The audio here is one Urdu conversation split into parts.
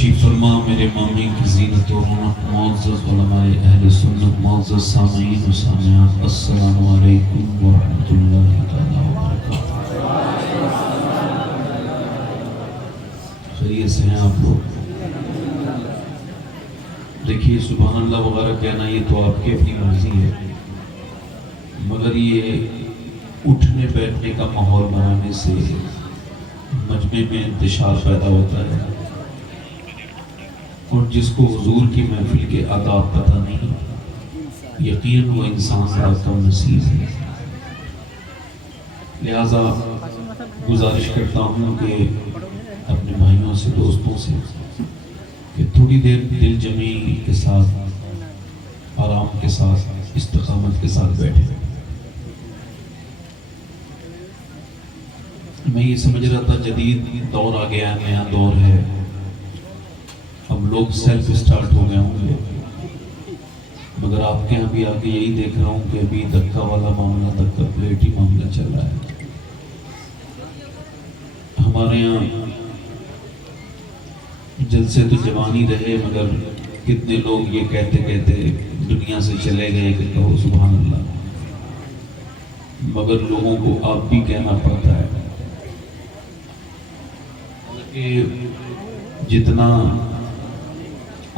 تشریف فرما میرے مامی کی زینت و رونق معزز علماء اہل سنت معزز سامعین و سامعات السلام علیکم ورحمۃ اللہ تعالی وبرکاتہ۔ خیریت سے ہیں آپ لوگ؟ دیکھیے سبحان اللہ وغیرہ کہنا یہ تو آپ کی اپنی مرضی ہے، مگر یہ اٹھنے بیٹھنے کا ماحول بنانے سے مجمع میں انتشار پیدا ہوتا ہے، اور جس کو حضور کی محفل کے آداب پتہ نہیں یقین وہ انسان بڑا کم نصیب ہے۔ لہذا گزارش کرتا ہوں کہ اپنے بھائیوں سے دوستوں سے کہ تھوڑی دیر دل جمی کے ساتھ آرام کے ساتھ استقامت کے ساتھ بیٹھے۔ میں یہ سمجھ رہا تھا جدید دور آ گیا، نیا دور ہے، اب لوگ سیلف اسٹارٹ ہو گئے ہوں گے، مگر آپ کے یہاں بھی آ کے یہی دیکھ رہا ہوں کہ ابھی دھکا والا معاملہ، دھکا پلیٹ ہی معاملہ چل رہا ہے۔ ہمارے یہاں جلسے تو جوانی رہے، مگر کتنے لوگ یہ کہتے کہتے دنیا سے چلے گئے کہ کہو سبحان اللہ، مگر لوگوں کو آپ بھی کہنا پڑتا ہے کہ جتنا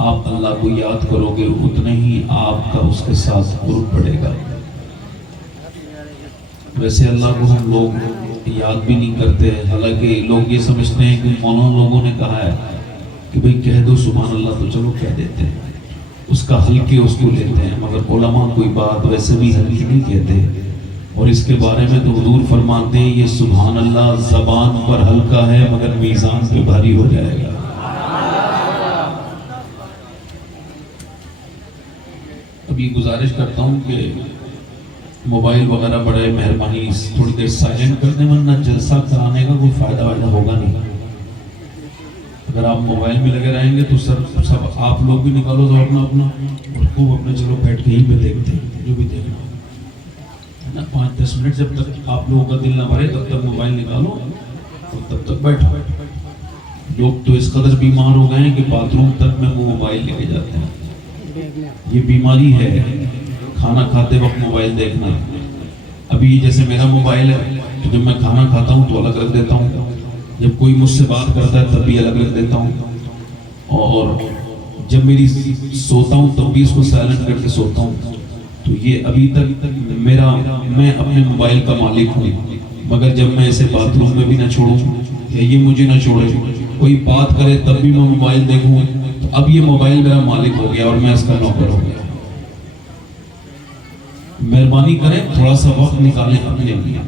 آپ اللہ کو یاد کرو گے اتنا ہی آپ کا اس کے ساتھ قرب بڑھے گا۔ ویسے اللہ کو ہم لوگ یاد بھی نہیں کرتے، حالانکہ لوگ یہ سمجھتے ہیں کہ مولانا لوگوں نے کہا ہے کہ بھئی کہہ دو سبحان اللہ، تو چلو کہہ دیتے ہیں، اس کا ہلکے اس کو لیتے ہیں، مگر علماء کوئی بات ویسے بھی ہلکی نہیں کہتے، اور اس کے بارے میں تو حضور فرماتے ہیں یہ سبحان اللہ زبان پر ہلکا ہے مگر میزان پہ بھاری ہو جائے گا۔ ابھی گزارش کرتا ہوں کہ موبائل وغیرہ بڑے مہربانی تھوڑی دیر سائلنٹ کر دیں، ورنہ جلسہ کرانے کا کوئی فائدہ ہوگا نہیں۔ اگر آپ موبائل میں لگے رہیں گے تو سب آپ لوگ بھی نکالو تو اپنا اور خوب اپنے چلو بیٹھ کے ہی پہ دیکھتے ہیں جو بھی دیکھنا ہو نا، 5-10 منٹ جب تک آپ لوگوں کا دل نہ بھرے تب تک موبائل نکالو اور تب تک بیٹھو۔ لوگ تو اس قدر بیمار ہو گئے ہیں کہ باتھ روم تک میں وہ موبائل لے کے جاتے ہیں۔ یہ بیماری ہے، کھانا کھاتے وقت موبائل دیکھنا۔ ابھی جیسے میرا موبائل ہے تو جب میں کھانا کھاتا ہوں تو الگ رکھ دیتا ہوں، جب کوئی مجھ سے بات کرتا ہے تب بھی الگ رکھ دیتا ہوں، اور جب میری سوتا ہوں تب بھی اس کو سائلنٹ کر کے سوتا ہوں۔ تو یہ ابھی تک میں اپنے موبائل کا مالک ہوں، مگر جب میں اسے باتھ روم میں بھی نہ چھوڑوں یا یہ مجھے نہ چھوڑے، کوئی بات کرے تب بھی میں موبائل دیکھوں، تو اب یہ موبائل میرا مالک ہو گیا اور میں اس کا نوکر ہو گیا۔ مہربانی کریں تھوڑا سا وقت نکالیں اپنے لیے،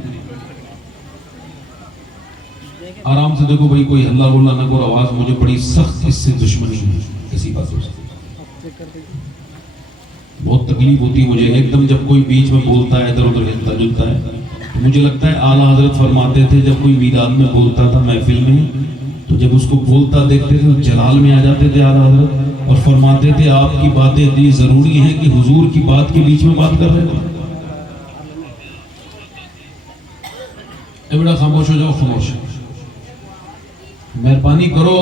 آرام سے دیکھو بھائی، کوئی ہلہ گلا نہ کرو، آواز مجھے بڑی سخت اس سے دشمنی ہے، کسی باتوں سے بہت تکلیف ہوتی ہے مجھے۔ ایک دم جب کوئی بیچ میں بولتا ہے ادھر ادھر ہلتا جلتا ہے تو مجھے لگتا ہے اعلیٰ حضرت فرماتے تھے جب کوئی میدان میں بولتا تھا محفل میں، تو جب اس کو بولتا دیکھتے تھے تو جلال میں آ جاتے تھے اعلیٰ حضرت، اور فرماتے تھے آپ کی باتیں اتنی ضروری ہیں کہ حضور کی بات کے بیچ میں بات کر رہے تھے۔ اے بیٹا خاموش ہو جاؤ، خاموش، مہربانی کرو،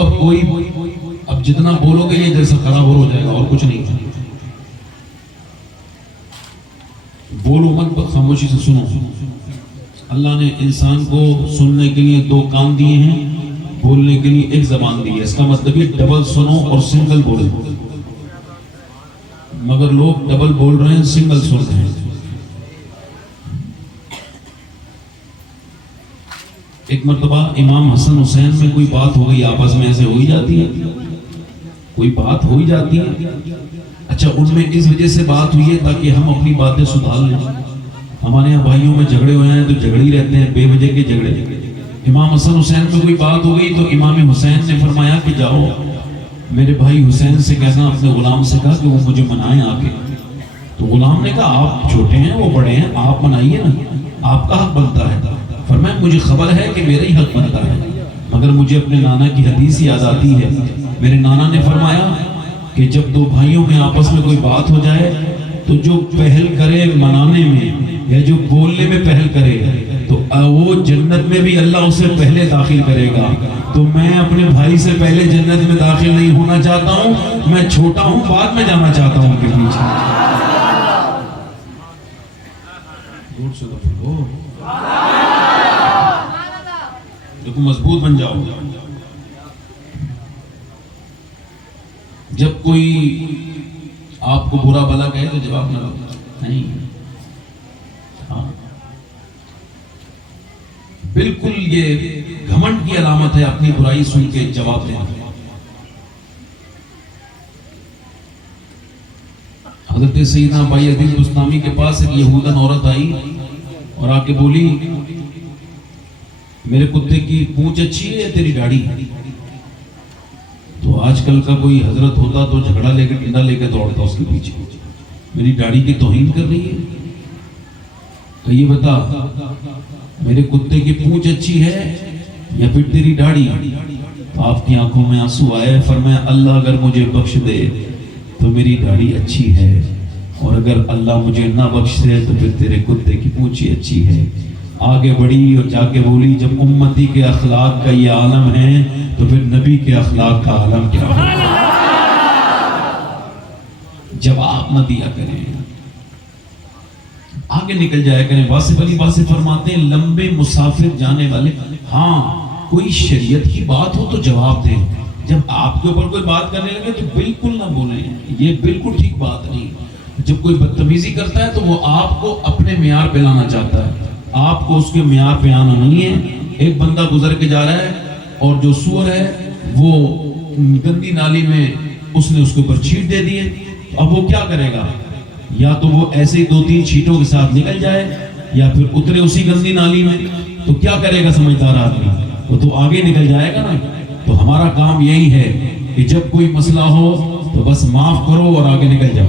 اب جتنا بولو گے یہ جیسا خراب ہو جائے گا، اور کچھ نہیں، بولو مت، خاموشی سے سنو۔ اللہ نے انسان کو سننے کے لیے 2 کان دیے ہیں، بولنے کے لیے 1 زبان دی ہے، اس کا مطلب یہ ڈبل سنو اور سنگل بولو، مگر لوگ ڈبل بول رہے ہیں، سنگل سن رہے ہیں۔ ایک مرتبہ امام حسن حسین میں کوئی بات ہو گئی، آپس میں ایسے ہو ہی جاتی ہے، کوئی بات ہو ہی جاتی ہے۔ اچھا ان میں اس وجہ سے بات ہوئی ہے تاکہ ہم اپنی باتیں سدھار لیں۔ ہمارے یہاں بھائیوں میں جھگڑے ہوئے ہیں تو جھگڑے ہی رہتے ہیں، بے وجہ کے جھگڑے۔ امام حسن حسین میں کوئی بات ہو گئی تو امام حسین نے فرمایا کہ جاؤ میرے بھائی حسین سے کہنا، اپنے غلام سے کہا کہ وہ مجھے منائیں آ کے۔ تو غلام نے کہا آپ چھوٹے ہیں وہ بڑے ہیں، آپ منائیے نا، آپ کا حق بنتا ہے۔ فرمایا مجھے خبر ہے کہ میرا ہی حق بنتا ہے، مگر مجھے اپنے نانا کی حدیث یاد آتی ہے۔ میرے نانا نے فرمایا کہ جب 2 بھائیوں میں آپس میں کوئی بات ہو جائے تو جو پہل کرے منانے میں یا جو بولنے میں پہل کرے تو وہ جنت میں بھی اللہ اسے پہلے داخل کرے گا. تو میں اپنے بھائی سے پہلے جنت میں داخل نہیں ہونا چاہتا ہوں, میں چھوٹا ہوں, بعد میں جانا چاہتا ہوں ان کے پیچھے. دیکھو مضبوط بن جاؤ. جب کوئی آپ کو برا بھلا کہے تو جواب نہ دو. نہیں, ہاں بالکل یہ گھمنڈ کی علامت ہے اپنی برائی سن کے جواب دینا. حضرت سیدنا بھائی عدیل بستامی کے پاس ایک یہودن عورت آئی اور آ کے بولی میرے کتے کی پونچھ اچھی ہے یا تیری داڑھی؟ تو آج کل کا کوئی حضرت ہوتا تو جھگڑا لے کے ڈنڈا لے کے دوڑتا اس کے پیچھے. میری داڑھی کی توہین کر رہی ہے, تو یہ بتا میرے کتے کی پونچھ اچھی ہے یا پھر تیری داڑھی؟ آپ کی آنکھوں میں آنسو آئے, فرمایا اللہ اگر مجھے بخش دے تو میری داڑھی اچھی ہے, اور اگر اللہ مجھے نہ بخش دے تو پھر تیرے کتے کی پونچھ اچھی ہے. آگے بڑھی اور جا کے بولی جب امتی کے اخلاق کا یہ عالم ہے تو پھر نبی کے اخلاق کا عالم کیا ہوگا؟ جواب نہ دیا کریں, آگے نکل جایا کریں. واصف علی واصف فرماتے ہیں لمبے مسافر جانے والے, ہاں کوئی شریعت کی بات ہو تو جواب دیں. جب آپ کے اوپر کوئی بات کرنے لگے تو بالکل نہ بولیں, یہ بالکل ٹھیک بات نہیں. جب کوئی بدتمیزی کرتا ہے تو وہ آپ کو اپنے معیار پہ لانا چاہتا ہے, آپ کو اس کے معیار پہ آنا نہیں ہے. ایک بندہ گزر کے جا رہا ہے اور جو سور ہے وہ گندی نالی میں اس نے اس کے اوپر چھینٹ دے دیے. اب وہ کیا کرے گا؟ یا تو وہ ایسے ہی 2-3 چھینٹوں کے ساتھ نکل جائے یا پھر اترے اسی گندی نالی میں. تو کیا کرے گا سمجھدار آدمی؟ وہ تو آگے نکل جائے گا نا. تو ہمارا کام یہی ہے کہ جب کوئی مسئلہ ہو تو بس معاف کرو اور آگے نکل جاؤ.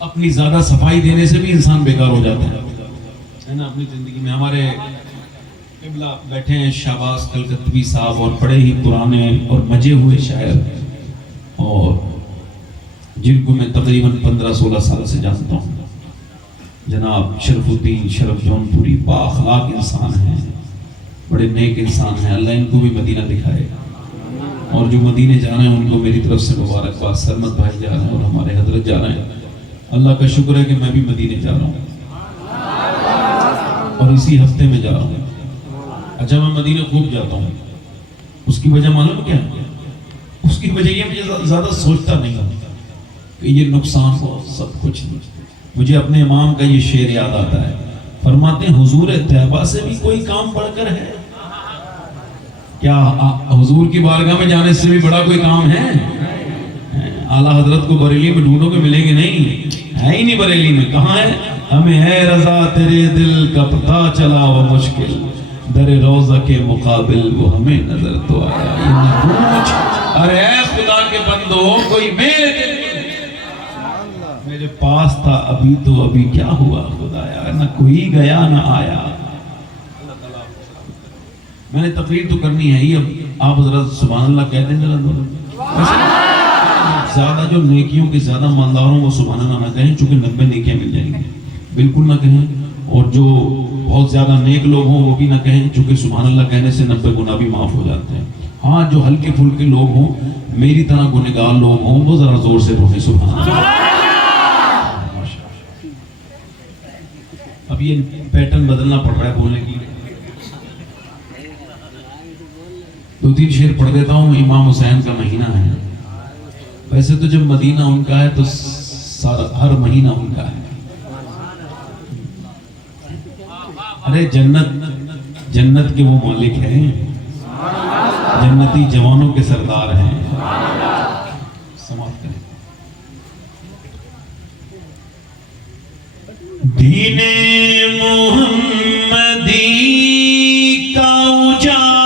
اپنی زیادہ صفائی دینے سے بھی انسان بیکار ہو جاتا ہے نا اپنی زندگی میں. ہمارے قبلہ بیٹھے ہیں شہباز کلکتوی صاحب, اور بڑے ہی پرانے اور مجے ہوئے شاعر, اور جن کو میں تقریباً 15-16 سال سے جانتا ہوں. جناب شرف الدین شرف جون پوری با اخلاق انسان ہیں, بڑے نیک انسان ہیں. اللہ ان کو بھی مدینہ دکھائے, اور جو مدینے جا رہے ہیں ان کو میری طرف سے مبارکباد. سرمد بھائی جا رہے ہیں اور ہمارے حضرت جا رہے ہیں. اللہ کا شکر ہے کہ میں بھی مدینے جا رہا ہوں اور اسی ہفتے میں جا رہا ہوں. اچھا میں مدینے خوب جاتا ہوں, اس کی وجہ معلوم کیا ہے؟ اس کی وجہ یہ مجھے زیادہ سوچتا نہیں ہوں کہ یہ نقصان ہو, سب کچھ نہیں. مجھے اپنے امام کا یہ شعر یاد آتا ہے, فرماتے ہیں حضور طیبہ سے بھی کوئی کام بڑھ کر ہے کیا؟ حضور کی بارگاہ میں جانے سے بھی بڑا کوئی کام ہے؟ اعلیٰ حضرت کو بریلی میں ڈھونڈو گے ملیں گے نہیں, ہے ہی نہیں بریلی میں. کہاں ہے؟ ہمیں ہے رضا تیرے دل کا پتہ چلا وہ مشکل, در روضہ کے مقابل وہ ہمیں نظر تو آیا. یہ نہ پوچھ ارے اے خدا کے بندو کوئی میرے پاس تھا ابھی تو ابھی کیا ہوا خدایا, نہ کوئی گیا نہ آیا. میں نے تقریر تو کرنی ہے ہی, اب آپ حضرت سبحان اللہ کہہ دیں ذرا. زیادہ جو نیکیوں کے زیادہ مالداروں وہ سبحان اللہ نہ کہیں چونکہ 90 نیکیاں مل جائیں گی, بالکل نہ کہیں. اور جو بہت زیادہ نیک لوگ ہوں وہ بھی نہ کہیں چونکہ سبحان اللہ کہنے سے 90 گناہ بھی معاف ہو جاتے ہیں. ہاں جو ہلکے پھلکے لوگ ہوں, میری طرح گنہگار لوگ ہوں, وہ ذرا زور سے پڑھیں سبحان اللہ. اب یہ پیٹرن بدلنا پڑ رہا ہے بولنے کی. 2-3 شعر پڑھ دیتا ہوں. امام حسین کا مہینہ ہے. ویسے تو جب مدینہ ان کا ہے تو سارا ہر مہینہ ان کا ہے. ارے جنت کے وہ مالک ہیں, جنتی جوانوں کے سردار ہیں. سماعت کریں. دین محمدی کا اجالا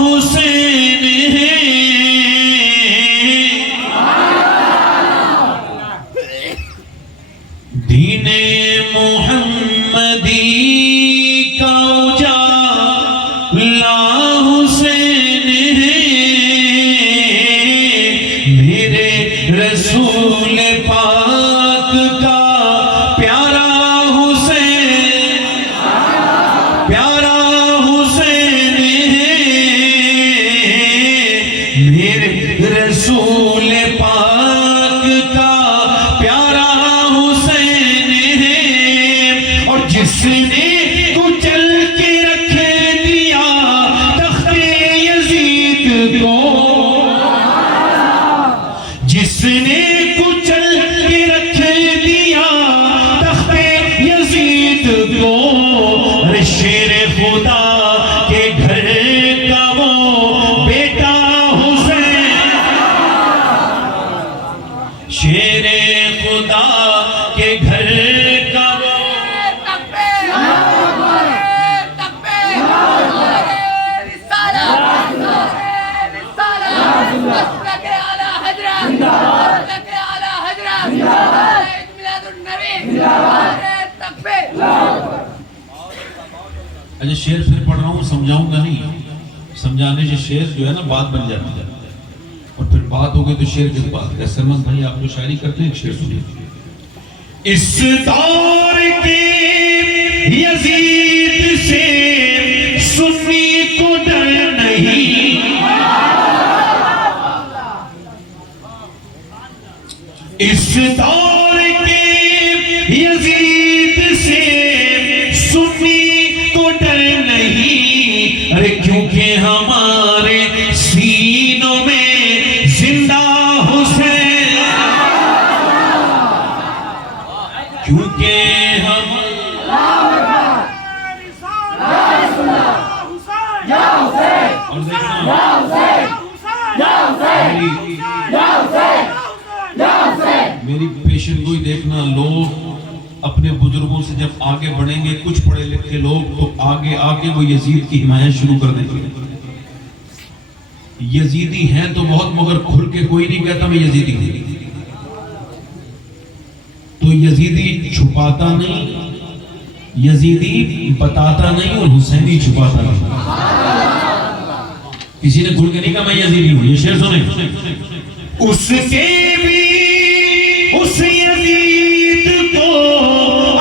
حسین ہے, دین محمدی کا اجالا حسین ہے, میرے رسول پاک کا پیارا شعر پھر پڑھ رہا ہوں، سمجھاؤں گا نہیں، سمجھانے سے شعر جو ہے نا بات بن جاتی ہے، اور پھر بات ہو گئی تو شعر کس بات کا؟ سرمد بھائی آپ تو شاعری کرتے ہیں، ایک شعر سنیے۔ اس دور کے یزید سے سنی کو ڈر نہیں، اس دور کے یزید سے سنی کو ڈر نہیں، ارے کیونکہ ہمارے سینوں میں زندہ حسین، کیونکہ ہم میری پیشن گوئی دیکھنا، لوگ اپنے بزرگوں سے جب آگے بڑھیں گے، کچھ پڑھے لکھے لوگ، تو آگے آگے وہ یزید کی حمایت شروع کر دیں گے۔ یزیدی ہیں تو بہت، مگر کھل کے کوئی نہیں کہتا میں یزیدی ہوں۔ تو یزیدی چھپاتا نہیں، یزیدی بتاتا نہیں، اور حسینی چھپاتا نہیں۔ کسی نے کھل کے نہیں کہا میں یزیدی ہوں۔ یہ شعر سنیں، اس کے بھی اس یزید کو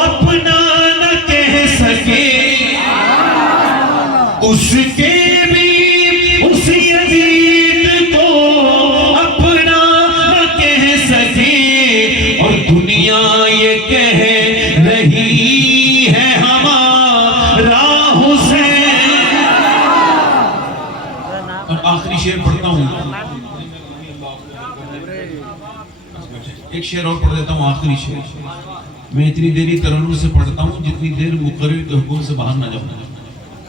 اپنا نہ کہہ سکے، اس کے بھی اس یزید کو اپنا نہ کہہ سکے، اور دنیا یہ کہہ رہی ہے ہمارا حسین۔ اور آخری شعر پڑھتا ہوں، ایک شعر اور پڑھ دیتا ہوں، آخری شعر۔ میں اتنی دیری ترنم سے پڑھتا ہوں جتنی دیر مقرر کے حکم سے باہر نہ جاؤں،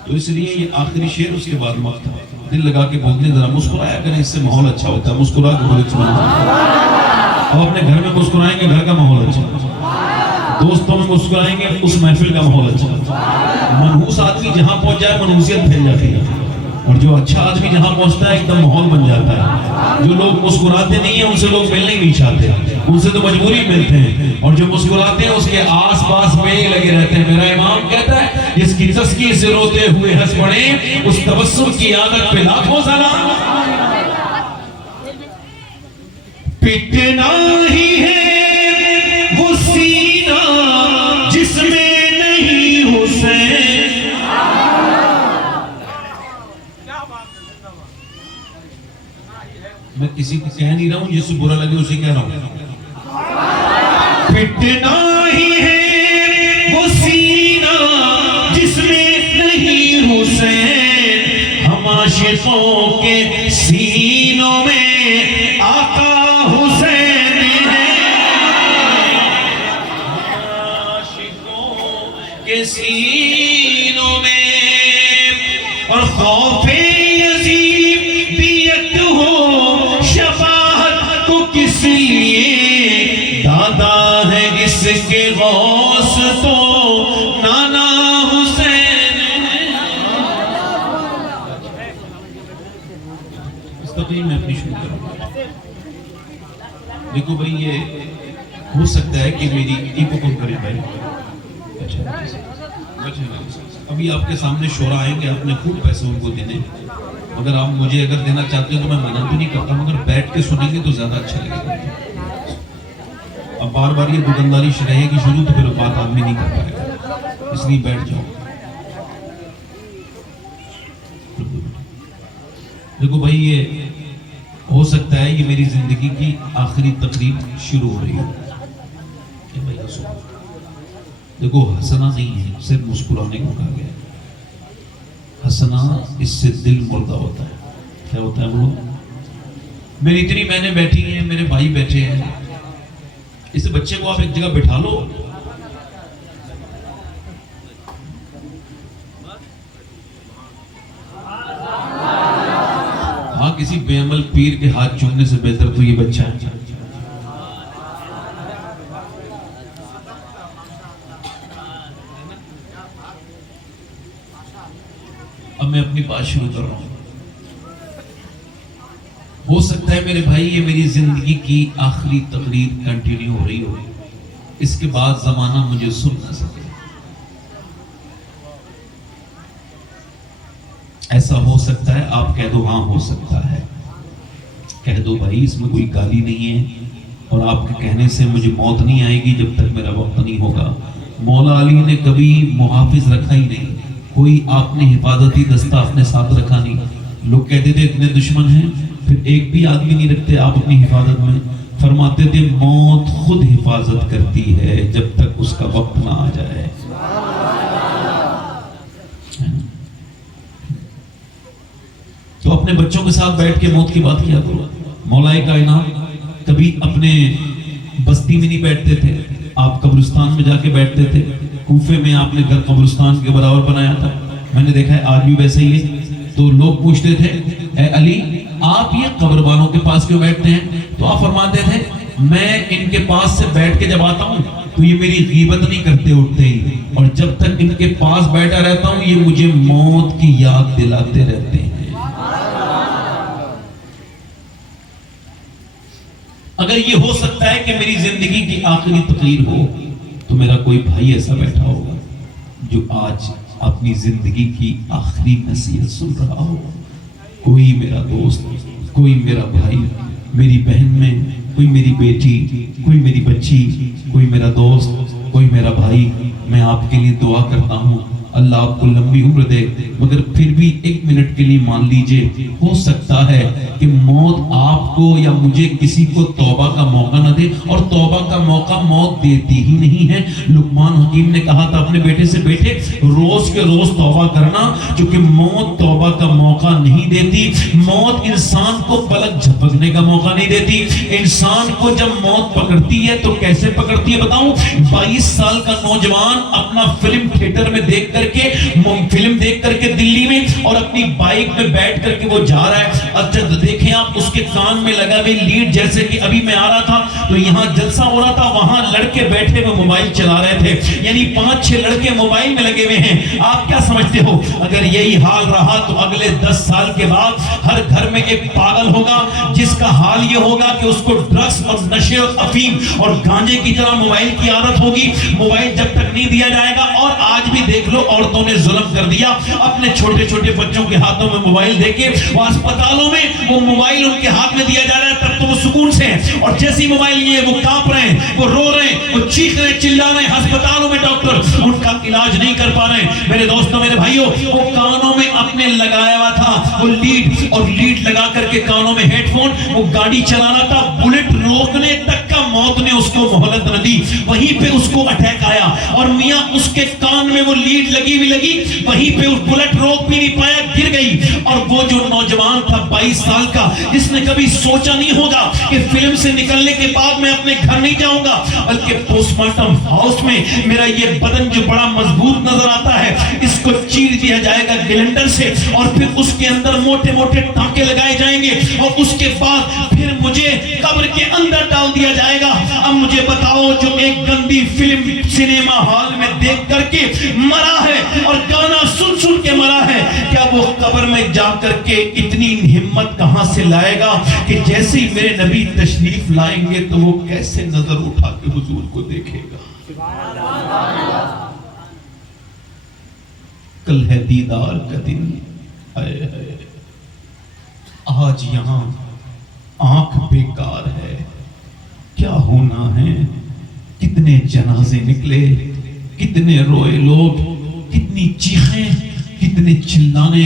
تو اس لیے یہ آخری شعر، اس کے بعد وقت ہے۔ دل لگا کے بولتے ذرا، مسکرایا کریں، اس سے ماحول اچھا ہوتا ہے۔ مسکرا کے بولے اور اپنے گھر میں مسکرائیں گے، گھر کا ماحول اچھا ہوتا ہے۔ دوستوں میں مسکرائیں گے، اس محفل کا ماحول اچھا ہوتا ہے۔ منحوس آدمی جہاں پہنچ جائے منحوسیت پھیل جاتی ہے، اور جو اچھا آدمی جہاں پہنچتا ہے ایک دم ماحول بن جاتا ہے۔ جو لوگ مسکراتے نہیں ہیں ان سے لوگ ملنے نہیں چاہتے، ان سے تو مجبوری ملتے ہیں، اور جو مسکراتے ہیں اس کے آس پاس میں ہی لگے رہتے ہیں۔ میرا امام کہتا ہے جس کی تسکی سے روتے ہوئے ہنس پڑے، اس تبسم کی عادت پہ لاکھوں سلام۔ پٹنا ہی ہے وہ سینہ جس میں نہیں حسین، میں کسی کو کہہ نہیں رہا ہوں، جس سے برا لگے اسے کہہ رہا ہوں۔ پٹنا ہی ہے وہ سینہ جس میں نہیں حسین، ہم عاشقوں کے سینوں میں آقا حسین ہے، عاشقوں کے سینوں میں، اور خوف یزیدیت ہو شفاعت کو کس لیے، دادا ہے اس کے غوث تو نانا حسین ہے۔ اس تقریر میں اپنی شروع کروں۔ دیکھو بھائی، یہ ہو سکتا ہے کہ میری ایکو کم کرے بھائی، ابھی آپ کے سامنے شعراء آئیں گے، آپ نے خوب پیسے ان کو دینے، مگر آپ مجھے اگر دینا چاہتے ہو تو میں منع تو نہیں کرتا، مگر بیٹھ کے سنیں گے تو زیادہ اچھا لگے گا۔ اب بار بار یہ دکانداری رہے گی شروع تو پھر بات آدمی نہیں کر پائے گا، اس لیے بیٹھ جاؤ۔ دیکھو بھائی، یہ ہو سکتا ہے یہ میری زندگی کی آخری تقریب شروع ہو رہی ہے۔ دیکھو ہنسنا نہیں ہے، صرف مسکرانے کو کہا گیا ہے۔ ہنسنا اس سے دل مردہ ہوتا ہے۔ کیا ہوتا ہے وہ؟ میری اتنی بہنیں بیٹھی ہیں، میرے بھائی بیٹھے ہیں، اس بچے کو آپ ایک جگہ بٹھا لو، ہاں کسی بے عمل پیر کے ہاتھ چومنے سے بہتر تو یہ بچہ ہے۔ اب میں اپنی بات شروع کر رہا ہوں۔ ہو سکتا ہے میرے بھائی یہ میری زندگی کی آخری تقریر کنٹینیو ہو رہی ہو، اس کے بعد زمانہ مجھے سن نہ سکے، ایسا ہو سکتا ہے؟ آپ کہہ دو ہاں ہو سکتا ہے، کہہ دو بھائی اس میں کوئی گالی نہیں ہے، اور آپ کے کہنے سے مجھے موت نہیں آئے گی جب تک میرا وقت نہیں ہوگا۔ مولا علی نے کبھی محافظ رکھا ہی نہیں، کوئی آپ نے حفاظتی دستہ اپنے ساتھ رکھا نہیں۔ لوگ کہتے تھے اتنے دشمن ہیں پھر ایک بھی آدمی نہیں رکھتے آپ اپنی حفاظت میں۔ فرماتے تھے موت خود حفاظت کرتی ہے جب تک اس کا وقت نہ آ جائے۔ تو اپنے بچوں کے ساتھ بیٹھ کے موت کی بات کیا کرو۔ مولا کائنات کبھی اپنے بستی میں نہیں بیٹھتے تھے، آپ قبرستان میں جا کے بیٹھتے تھے۔ کوفے میں آپ نے گھر قبرستان کے برابر بنایا تھا، میں نے دیکھا ہے آج بھی ویسے ہی ہے۔ تو لوگ پوچھتے تھے اے علی آپ یہ قبر والوں کے پاس کیوں بیٹھتے ہیں؟ تو آپ فرماتے تھے میں ان کے پاس سے بیٹھ کے جب آتا ہوں تو یہ میری غیبت نہیں کرتے اٹھتے ہی، اور جب تک ان کے پاس بیٹھا رہتا ہوں یہ مجھے موت کی یاد دلاتے رہتے ہیں۔ اگر یہ ہو سکتا ہے کہ میری زندگی کی آخری تقریر ہو تو میرا کوئی بھائی ایسا بیٹھا ہوگا جو آج اپنی زندگی کی آخری نصیحت سن رہا ہو۔ کوئی میرا دوست، کوئی میرا بھائی، میری بہن میں کوئی میری بیٹی، کوئی میری بچی، کوئی میرا دوست، کوئی میرا بھائی، میں آپ کے لیے دعا کرتا ہوں اللہ آپ کو لمبی عمر دے، مگر پھر بھی ایک منٹ کے لیے مان لیجئے ہو سکتا ہے کہ موت آپ کو یا مجھے کسی کو توبہ کا موقع نہ دے، اور توبہ کا موقع موت دیتی ہی نہیں ہے۔ لقمان حکیم نے کہا تھا اپنے بیٹے سے بیٹے روز کے روز توبہ کرنا، کیونکہ موت توبہ کا موقع نہیں دیتی۔ موت انسان کو پلک جھپکنے کا موقع نہیں دیتی۔ انسان کو جب موت پکڑتی ہے تو کیسے پکڑتی ہے بتاؤں؟ 22 سال کا نوجوان اپنا فلم تھیٹر میں دیکھ کر کے، فلم دیکھ کر کے دلی میں، اور اپنی بائک میں بیٹھ کر کے وہ جا رہا ہے۔ اچھا دیکھیں آپ اس کے کان میں لگا ہوئے لیڈ، جیسے کہ ابھی میں آ رہا تھا تو یہاں جلسہ ہو رہا تھا، وہاں لڑکے بیٹھے ہوئے موبائل چلا رہے تھے، یعنی 5-6 لڑکے موبائل میں لگے ہوئے ہیں۔ آپ کیا سمجھتے ہو اگر یہی حال رہا تو اگلے 10 سال کے بعد ہر گھر میں ایک پاگل ہوگا جس کا حال یہ ہوگا کہ اس کو ڈرگس اور نشے اور افیم اور گانجے کی طرح موبائل کی عادت ہوگی۔ موبائل جب تک نہیں دیا جائے گا، اور آج بھی دیکھ لو عورتوں نے ظلم کر دیا، اپنے چھوٹے چھوٹے بچوں کے ہاتھوں میں موبائل دے کے، وہ اسپتالوں میں وہ موبائل ان کے ہاتھ میں دیا جا رہا ہے، تب تو وہ سکون سے ہیں، اور جیسی موبائل لیے وہ کانپ رہے ہیں، وہ رو رہے ہیں، وہ چیخ رہے ہیں، چلا رہے ہیں، ہسپتالوں میں ڈاکٹر ان کا علاج نہیں کر پا رہے ہیں۔ میرے دوستوں میرے بھائیوں، وہ کانوں میں اپنے لگایا ہوا تھا وہ لیڈ، اور لیڈ لگا کر کے کانوں میں ہیڈ فون، وہ گاڑی چلانا تھا، بلٹ روکنے تک کا موت نے اس کو مہلت نہ دی، وہیں پہ اس کو اٹیک آیا، اور میاں اس کے کان میں وہ لیڈ لگی وہیں پہ اس بلٹ روک بھی نہیں پایا، گر گئی۔ اور وہ جو نوجوان تھا 22 سال کا، جس نے کبھی سوچا نہیں ہوگا کہ فلم سے نکلنے کے بعد میں اپنے گھر نہیں جاؤں گا، بلکہ پوسٹ مارٹم ہاؤس میں میرا یہ بدن جو بڑا مضبوط نظر آتا ہے اس کو چیر دیا جائے گا گلنڈر سے، اور پھر اس کے اندر موٹے موٹے ٹانکے لگائے جائیں گے، اور اس کے بعد پھر مجھے قبر کے اندر ڈال دیا جائے گا۔ اب مجھے بتاؤ جو ایک گندی فلم سینما ہال میں دیکھ کر کے مرا ہے اور گانا سن سن کے مرا ہے، کیا وہ قبر میں جا کر کے اتنی ہمت کہاں سے لائے گا کہ جیسے ہی میرے نبی تشریف لائیں گے تو وہ کیسے نظر اٹھا کے حضور کو دیکھے گا؟ کل ہے دیدار کا دن، آج یہاں آنکھ بیکار ہے، کیا ہونا ہے؟ کتنے جنازے نکلے، کتنے روئے لوگ، کتنی چیخیں، کتنے چلانے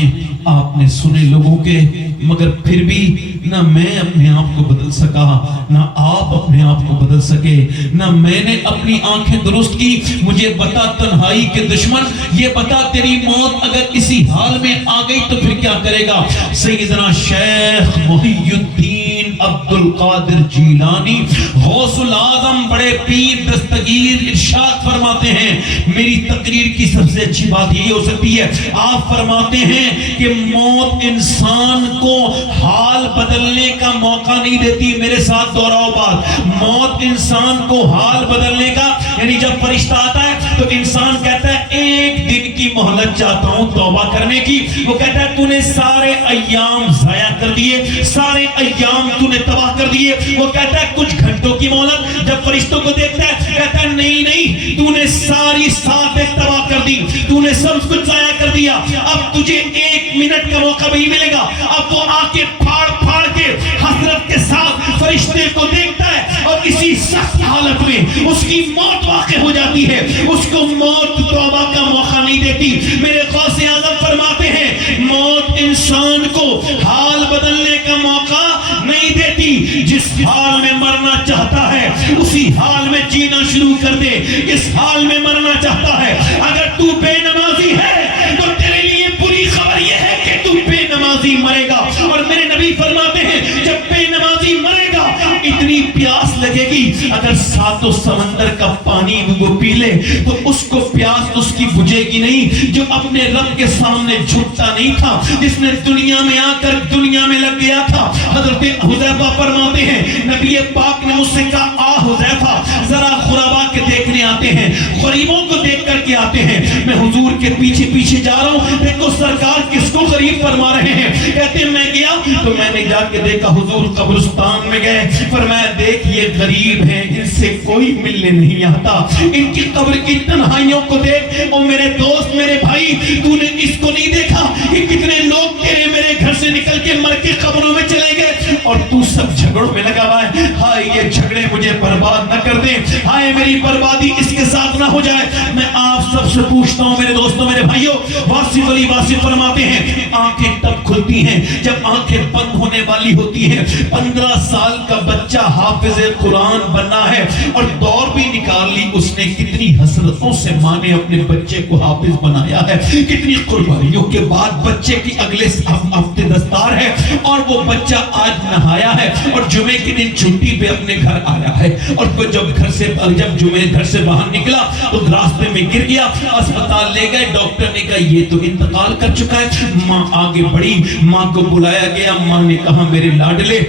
آپ نے سنے لوگوں کے، مگر پھر بھی نہ میں اپنے آپ کو بدل سکا، نہ آپ اپنے آپ کو بدل سکے، نہ میں نے اپنی آنکھیں درست کی۔ مجھے بتا تنہائی کے دشمن، یہ بتا تیری موت اگر اسی حال میں آ گئی تو پھر کیا کرے گا؟ سیدنا شیخ محی الدین عبد القادر جیلانی غوث العظم بڑے پیر دستگیر ارشاد فرماتے ہیں، میری تقریر کی سب سے اچھی بات یہ ہو سکتی ہے، آپ فرماتے ہیں کہ موت انسان کو حال بدلنے کا موقع نہیں دیتی۔ میرے ساتھ دوہراؤ بات، موت انسان کو حال بدلنے کا، یعنی جب فرشتہ آتا ہے تو انسان کہتا ہے ایک دن کی مہلت چاہتا ہوں توبہ کرنے کی. وہ کہتا ہے تو نے سارے ایام ضائع کر دیے, سارے ایام تو نے تباہ کر دیے. وہ کہتا ہے کچھ گھنٹوں کی مہلت. جب فرشتوں کو دیکھتا ہے کہتا ہے نہیں نہیں, تو نے ساری ساتیں تباہ کر دی, تو نے سب کچھ ضائع کر دیا. اب تجھے 1 منٹ کا موقع نہیں ملے گا. اب وہ آنکھیں پھاڑ پھاڑ کے حسرت کے ساتھ فرشتے کو دیکھتا ہے اور اسی سخت حالت میں اس کی موت واقع ہو جاتی ہے. اس کو موت توبہ کا موقع نہیں دیتی. میرے غوث اعظم فرماتے ہیں موت انسان کو حال بدلنے کا موقع نہیں دیتی. جس حال میں مرنا چاہتا ہے اسی حال میں جینا شروع کر دے. اس حال میں مرنا چاہتا ہے, اگر تو بے نمازی ہے تو تیرے لیے بری خبر یہ ہے کہ تو بے نمازی مرے گا. اور میرے نبی فرماتے ہیں جب بے نمازی مرے گا اتنی پیاس لگے گی اگر 7 سمندر کا پانی وہ پی لے تو اس کو پیاس اس کی بجھے گی نہیں. جو اپنے رب کے سامنے جھکتا نہیں تھا, جس نے دنیا میں آ کر دنیا میں لگ گیا تھا. حضرت حذیفہ فرماتے ہیں نبی پاک نے مجھ سے کہا آ حذیفہ ذرا غربا کے دیکھنے آتے ہیں, غریبوں کو دیکھ کر کے آتے ہیں. میں حضور کے پیچھے پیچھے جا رہا ہوں, دیکھو سرکار کس کو غریب فرما رہے ہیں. کہتے ہیں میں گیا تو میں نے جا کے دیکھا حضور قبرستان میں گئے, فرمایا دیکھ یہ غریب ہیں, ان سے کوئی ملنے نہیں آتا, ان کی قبر کی تنہائیوں کو دیکھ. اور میرے دوست میرے بھائی تو نے اس کو نہیں دیکھا کہ کتنے لوگ تیرے میرے گھر سے نکل کے مر کے قبروں میں چلے گئے اور تو سب جھگڑوں میں لگا ہوا ہے. ہائے یہ جھگڑے مجھے برباد نہ کر دیں, ہائے میری بربادی اس کے ساتھ نہ ہو جائے. میں آپ سب سے پوچھتا ہوں میرے دوستوں میرے بھائیوں, واصف علی واصف فرماتے ہیں آنکھیں تب کھلتی ہیں جب آنکھیں بند ہونے والی ہوتی ہیں. 15 سال کا بچہ حافظ قرآن بننا ہے اور دور بھی نکال لی اس نے. کتنی حسرتوں سے ماں نے اپنے بچے کو حافظ بنایا ہے, کتنی قربانیوں کے بعد بچے کی اگلے ہفتے دستار ہے اور وہ بچہ آج نہایا ہے اور جمعے کے دن چھٹی پہ اپنے گھر آیا ہے. اور جب جمعے گھر سے باہر نکلا تو راستے میں گر گیا, اسپتال لے گئے, ڈاکٹر نے کہا یہ تو انتقال کر چکا ہے. ماں آگے بڑھی, ماں کو بلایا گیا, ماں نے کہا میرے لاڈلے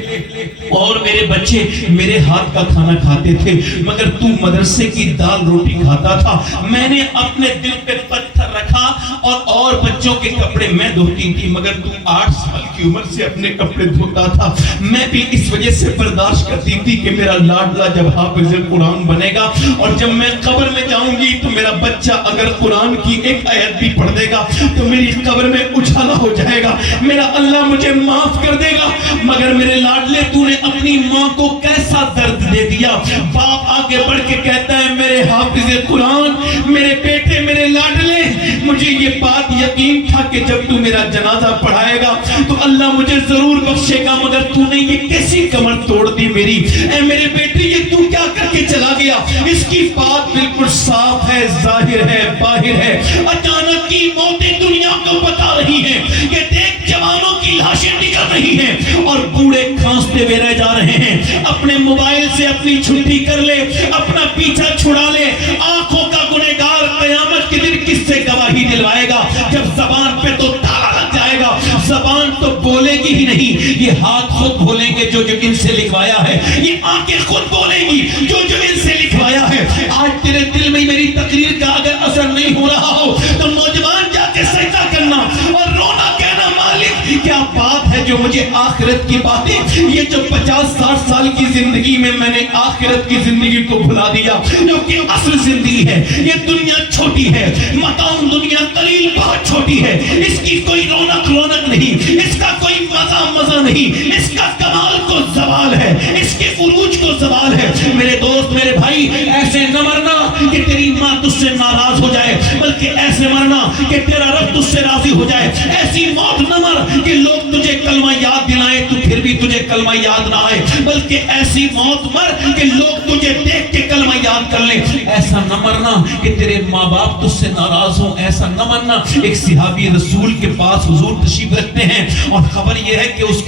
اور میرے بچے میرے ہاتھ کا کھانا کھاتے تھے مگر تو مدرسے کی دال روٹی کھاتا تھا. میں نے اپنے دل پہ پتھر رکھا اور بچوں کے کپڑے میں دھوتی تھی مگر تو 8 سال کی عمر سے اپنے کپڑے دھوتا تھا. میں بھی اس وجہ سے برداشت کرتی تھی کہ میرا لاڈلا جب حافظ قرآن بنے گا اور جب میں قبر میں جاؤں گی تو میرا بچہ اگر قرآن کی ایک آیت بھی پڑھ دے گا تو میری قبر میں اچھالا ہو جائے گا, میرا اللہ مجھے معاف کر دے گا. مگر میرے لاڈلے تو نے اپنی ماں کو کیسا درد دے دیا. باپ آگے بڑھ کے کہتا ہے میرے حافظ قرآن, میرے بیٹے, میرے لاڈلے, مجھے یہ بات یقین تھا کہ جب تو میرا جنازہ پڑھائے گا تو اللہ مجھے ضرور بخشے گا, مگر تو نے یہ کیسی کمر توڑ دی میری. اے میرے بیٹے یہ تو کیا کر کے چلا گیا. اس کی بات بالکل صاف ہے, ظاہر ہے, باہر ہے. اچانک کی موتیں دنیا کو بتا رہی ہیں کہ دیکھ جوانوں کی لاشیں نکل رہی ہیں اور بوڑھے کھانستے ہوئے رہ جا رہے ہیں. اپنے موبائل سے اپنی چھٹی کر لے, اپنا پیچھا چھڑا لے. آنکھوں کا گنہگار قیامت کے دن کس سے گواہی دلوائے گا جب زبان پہ تو تالا لگ جائے گا. زبان تو بولے گی ہی نہیں, یہ ہاتھ خود بولیں گے جو ان سے لکھوایا ہے, یہ آنکھیں خود بولیں گی جو ان سے لکھوایا ہے. آج تیرے دل میں میری تقریر کا اگر اثر نہیں ہو رہا ہو تو نوجوان جا کے سجدہ کرنا اور رونا, کہنا مالک کیا بات ہے جو مجھے آخرت کی باتیں, یہ جو 50-60 سال کی زندگی میں میں نے آخرت کی زندگی کو بھلا دیا جو کہ اصل زندگی ہے. یہ دنیا چھوٹی ہے, متاع دنیا قلیل بہت چھوٹی ہے, اس کی کوئی رونق نہیں, اس کا کوئی مزہ نہیں, اس کا کمال کو زوال ہے, اس کے عروج کو زوال ہے. میرے دوست میرے بھائی ایسے نہ مرنا کہ تیری ماں تجھ سے ناراض ہو جائے, بلکہ ایسے مرنا کہ تیرا رب تجھ سے راضی ہو جائے. ایسی موت نہ مر کہ لوگ تجھے کلمہ یاد دلائیں تو پھر بھی تجھے کلمہ یاد نہ آئے, بلکہ ایسی موت مر کہ لوگ تجھے دیکھ کے کلمہ یاد کر لیں. ایسا نہ مرنا کہ تیرے ماں باپ تجھ سے ناراض ہوں, ایسا نہ مرنا. ایک صحابی رسول کے پاس حضور تشریف رکھتے ہیں اور خبر یہ ہے کہ اس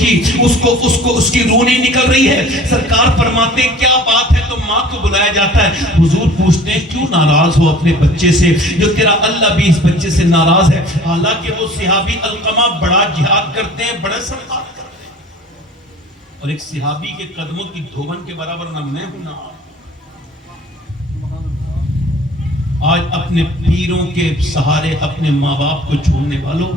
کی روح نہیں نکل رہی ہے. سرکار فرماتے ہیں کیا بات ہے, تو ماں کو بلایا جاتا ہے. حضور پوچھتے ہیں کیوں ناراض ہو اپنے بچے سے جو تیرا اللہ بھی اس بچے سے ناراض ہے. حالانکہ وہ صحابی علقمہ بڑا جہاد کرتے ہیں, بڑے صدقات کرتے ہیں, اور ایک صحابی کے قدموں کی دھوبن کے برابر نہ میں ہوں نہ آپ. آج اپنے پیروں کے سہارے اپنے ماں باپ کو چھوڑنے والوں،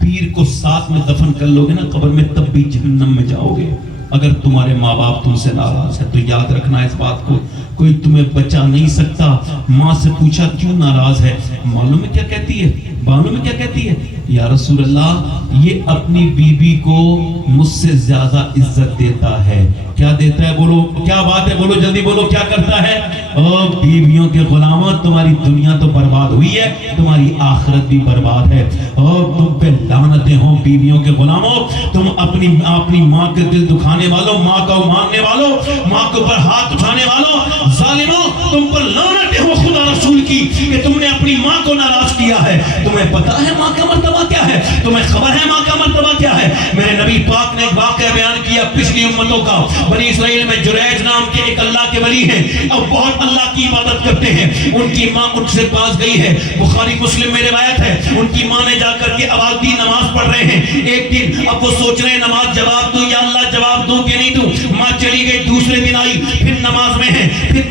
پیر کو ساتھ میں دفن کر لو گے نا قبر میں، تب بھی جہنم میں جاؤ گے۔ اگر تمہارے ماں باپ تم سے ناراض ہے تو یاد رکھنا اس بات کو، کوئی تمہیں بچا نہیں سکتا۔ ماں سے پوچھا کیوں ناراض ہے؟ معلوم ہے کیا کہتی ہے؟ معلوم ہے کیا کہتی ہے؟ یا رسول اللہ، یہ اپنی بیوی کو مجھ سے زیادہ عزت دیتا ہے۔ کیا دیتا ہے؟ بولو کیا بات ہے، بولو جلدی بولو، کیا کرتا ہے؟ او بیویوں کے غلاموں، تمہاری دنیا تو برباد ہوئی ہے، تمہاری آخرت بھی برباد ہے۔ او تم پہ لعنتیں ہوں بیویوں کے غلاموں، تم اپنی ماں کے دل دکھانے والوں، ماں کو ماننے والوں، ماں کے اوپر ہاتھ اٹھانے والوں، ظالموں، تم پر لعنتیں ہوں خدا رسول کی کہ تم نے اپنی ماں کو ناراض کیا ہے۔ تمہیں پتا ہے ماں کا مرتبہ کیا ہے؟ تمہیں خبر ہے ماں کا مرتبہ کیا ہے؟ میرے نبی پاک نے ایک واقعہ بیان کیا پچھلی امتوں کا۔ بنی اسرائیل میں جریج نام کے ایک اللہ کے ولی ہیں اور بہت اللہ کی عبادت کرتے ہیں۔ ان کی ماں ان سے پاس گئی ہے، بخاری مسلم میں روایت ہے، ان کی ماں نے جا کر کے آواز دی، نماز پڑھ رہے ہیں۔ ایک دن اب وہ سوچ رہے ہیں نماز جواب دوں یا اللہ جواب دوں کہ نہیں دوں۔ ماں چلی گئی، دوسرے دن آئی، پھر نماز میں ہے، پھر